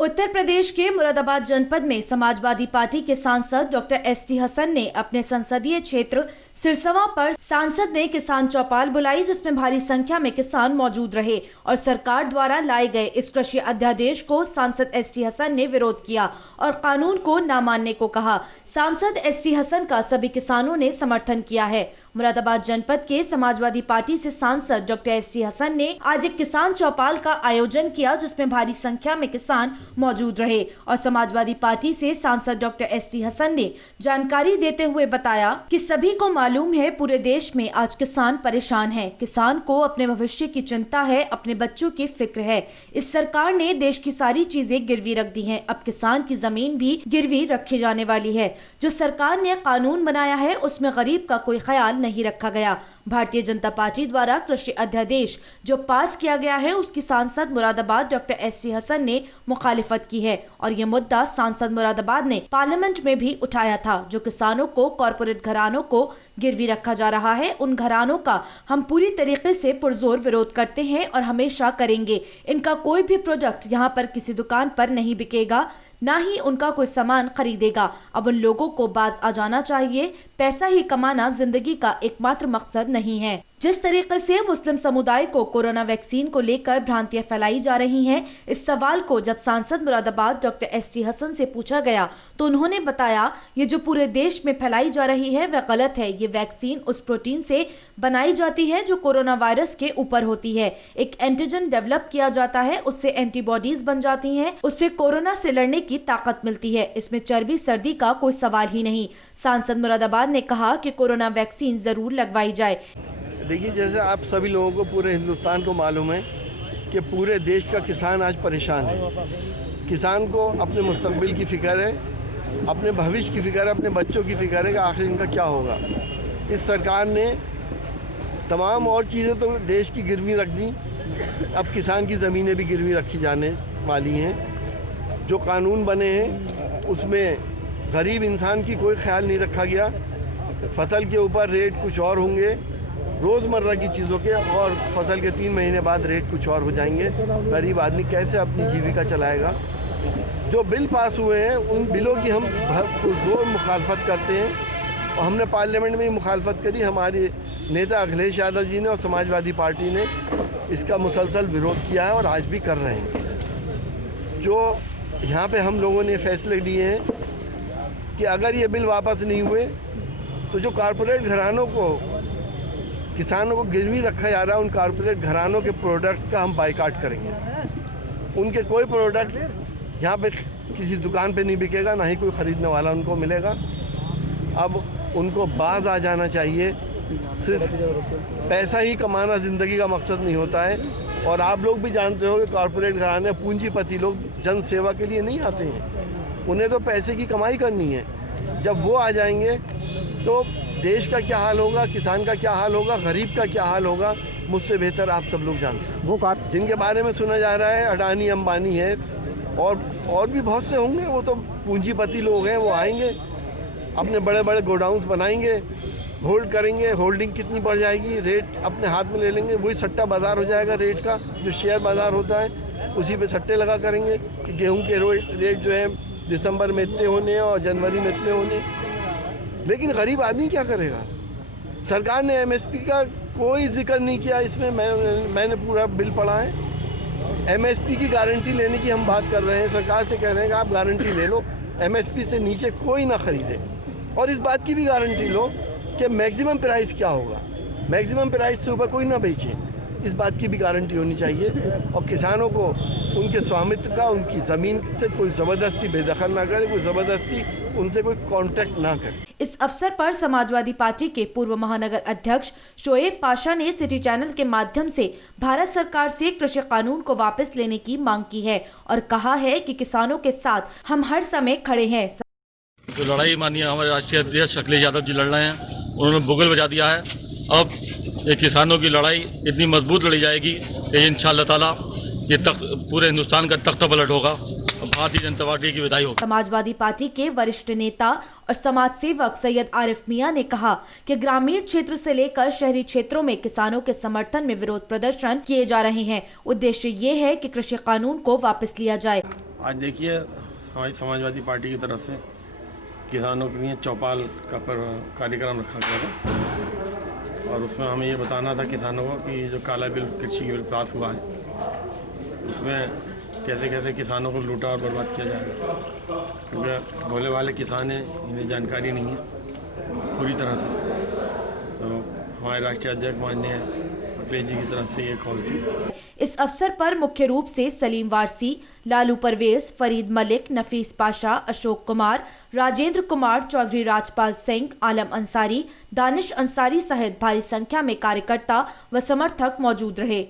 उत्तर प्रदेश के मुरादाबाद जनपद में समाजवादी पार्टी के सांसद डॉक्टर एसटी हसन ने अपने संसदीय क्षेत्र सिरसवा पर सांसद ने किसान चौपाल बुलाई, जिसमें भारी संख्या में किसान मौजूद रहे और सरकार द्वारा लाए गए इस कृषि अध्यादेश को सांसद एसटी हसन ने विरोध किया और कानून को न मानने को कहा। सांसद एसटी हसन का सभी किसानों ने समर्थन किया है। मुरादाबाद जनपद के समाजवादी पार्टी से सांसद डॉक्टर एसटी हसन ने आज एक किसान चौपाल का आयोजन किया, जिसमें भारी संख्या में किसान मौजूद रहे और समाजवादी पार्टी से सांसद डॉक्टर एसटी हसन ने जानकारी देते हुए बताया कि सभी को मालूम है पूरे देश में आज किसान परेशान है। किसान को अपने भविष्य की चिंता है, अपने बच्चों की फिक्र है। इस सरकार ने देश की सारी चीजें गिरवी रख दी हैं, अब किसान की जमीन भी गिरवी रखी जाने वाली है। जो सरकार ने कानून बनाया है उसमें गरीब का कोई ख्याल नहीं रखा गया। भारतीय जनता पार्टी द्वारा कृषि अध्यादेश जो पास किया गया है उसकी सांसद मुरादाबाद डॉक्टर एसटी हसन ने मुखालिफत की है और ये मुद्दा सांसद मुरादाबाद ने पार्लियामेंट में भी उठाया था। जो किसानों को कॉरपोरेट घरानों को गिरवी रखा जा रहा है, उन घरानों का हम पूरी तरीके से पुरजोर विरोध करते हैं और हमेशा करेंगे। इनका कोई भी प्रोडक्ट यहाँ पर किसी दुकान पर नहीं बिकेगा, ना ही उनका कोई सामान खरीदेगा। अब उन लोगों को बाज आ जाना चाहिए। पैसा ही कमाना जिंदगी का एकमात्र मकसद नहीं है। जिस तरीके से मुस्लिम समुदाय को कोरोना वैक्सीन को लेकर भ्रांतियां फैलाई जा रही हैं, इस सवाल को जब सांसद मुरादाबाद डॉक्टर एसटी हसन से पूछा गया तो उन्होंने बताया ये जो पूरे देश में फैलाई जा रही है वह गलत है। ये वैक्सीन उस प्रोटीन से बनाई जाती है जो कोरोना वायरस के ऊपर होती है। एक एंटीजन डेवलप किया जाता है, उससे एंटीबॉडीज बन जाती हैं, उससे कोरोना से लड़ने की ताकत मिलती है। इसमें चर्बी सर्दी का कोई सवाल ही नहीं। सांसद मुरादाबाद ने कहा कि कोरोना वैक्सीन जरूर लगवाई जाए। देखिए, जैसे आप सभी लोगों को, पूरे हिंदुस्तान को मालूम है कि पूरे देश का किसान आज परेशान है। किसान को अपने मुस्तकबिल की फ़िक्र है, अपने भविष्य की फ़िक्र है, अपने बच्चों की फ़िक्र है कि आखिर इनका क्या होगा। इस सरकार ने तमाम और चीज़ें तो देश की गिरवी रख दी, अब किसान की ज़मीनें भी गिरवी रखी जाने वाली हैं। जो कानून बने हैं उसमें गरीब इंसान की कोई ख्याल नहीं रखा गया। फसल के ऊपर रेट कुछ और होंगे, रोज़मर्रा की चीज़ों के, और फसल के 3 महीने बाद रेट कुछ और हो जाएंगे। गरीब आदमी कैसे अपनी जीविका चलाएगा। जो बिल पास हुए हैं उन बिलों की हम जोर मुखालफत करते हैं और हमने पार्लियामेंट में ही मुखालफत करी। हमारे नेता अखिलेश यादव जी ने और समाजवादी पार्टी ने इसका मुसलसल विरोध किया है और आज भी कर रहे हैं। जो यहाँ पे हम लोगों ने फैसले लिए हैं कि अगर ये बिल वापस नहीं हुए तो जो कॉरपोरेट घरानों को, किसानों को गिरवी रखा जा रहा है, उन कॉरपोरेट घरानों के प्रोडक्ट्स का हम बाइकाट करेंगे। उनके कोई प्रोडक्ट यहाँ पे किसी दुकान पे नहीं बिकेगा, ना ही कोई ख़रीदने वाला उनको मिलेगा। अब उनको बाज आ जाना चाहिए। सिर्फ पैसा ही कमाना ज़िंदगी का मकसद नहीं होता है। और आप लोग भी जानते हो कि कॉरपोरेट घराने, पूंजीपति लोग जन सेवा के लिए नहीं आते हैं, उन्हें तो पैसे की कमाई करनी है। जब वो आ जाएंगे तो देश का क्या हाल होगा, किसान का क्या हाल होगा, गरीब का क्या हाल होगा, मुझसे बेहतर आप सब लोग जानते हैं। वो जिनके बारे में सुना जा रहा है अडानी अंबानी है और भी बहुत से होंगे, वो तो पूंजीपति लोग हैं। वो आएंगे, अपने बड़े बड़े गोडाउन्स बनाएंगे, होल्ड करेंगे, होल्डिंग कितनी बढ़ जाएगी, रेट अपने हाथ में ले लेंगे। वही सट्टा बाज़ार हो जाएगा रेट का, जो शेयर बाज़ार होता है उसी पे सट्टे लगा करेंगे कि गेहूँ के रेट जो है दिसंबर में इतने होने और जनवरी में इतने होने। लेकिन गरीब आदमी क्या करेगा। सरकार ने एमएसपी का कोई जिक्र नहीं किया इसमें। मैंने पूरा बिल पढ़ा है। एमएसपी की गारंटी लेने की हम बात कर रहे हैं। सरकार से कह रहे हैं कि आप गारंटी ले लो, एमएसपी से नीचे कोई ना ख़रीदे, और इस बात की भी गारंटी लो कि मैक्सिमम प्राइस क्या होगा, मैक्सिमम प्राइस से ऊपर कोई ना बेचे। इस बात की भी गारंटी होनी चाहिए। और किसानों को उनके स्वामित्व का, उनकी ज़मीन से कोई ज़बरदस्ती बेदखल ना करे, कोई ज़बरदस्ती उनसे कोई कांटेक्ट ना करे। इस अवसर पर समाजवादी पार्टी के पूर्व महानगर अध्यक्ष शोएब पाशा ने सिटी चैनल के माध्यम से भारत सरकार से कृषि कानून को वापस लेने की मांग की है और कहा है कि किसानों के साथ हम हर समय खड़े हैं। जो लड़ाई माननीय हमारे राष्ट्रीय अध्यक्ष अखिलेश यादव जी लड़ रहे हैं, उन्होंने बुगल बजा दिया है। अब ये किसानों की लड़ाई इतनी मजबूत लड़ी जाएगी कि इंशाअल्लाह ताला ये पूरे हिंदुस्तान का तख्ता पलट होगा और भारतीय जनता पार्टी की विदाई होगी। समाजवादी पार्टी के वरिष्ठ नेता और समाज सेवक सैयद आरिफ मियां ने कहा कि ग्रामीण क्षेत्र से लेकर शहरी क्षेत्रों में किसानों के समर्थन में विरोध प्रदर्शन किए जा रहे हैं। उद्देश्य ये है कि कृषि कानून को वापस लिया जाए। आज देखिए हमारी समाजवादी पार्टी की तरफ से किसानों के लिए चौपाल का कार्यक्रम रखा गया था और उसमें हमें ये बताना था किसानों को कि जो काला बिल कृषि बिल पास हुआ है उसमें कैसे कैसे किसानों को लूटा और बर्बाद किया जाएगा, क्योंकि भोले वाले किसान हैं, इन्हें जानकारी नहीं है पूरी तरह से। तो हमारे राष्ट्रीय अध्यक्ष माननीय अखिलेश जी की तरफ से ये कॉल थी। इस अवसर पर मुख्य रूप से सलीम वारसी, लालू परवेज, फरीद मलिक, नफीस पाशा, अशोक कुमार, राजेंद्र कुमार, चौधरी राजपाल सिंह, आलम अंसारी, दानिश अंसारी सहित भारी संख्या में कार्यकर्ता व समर्थक मौजूद रहे।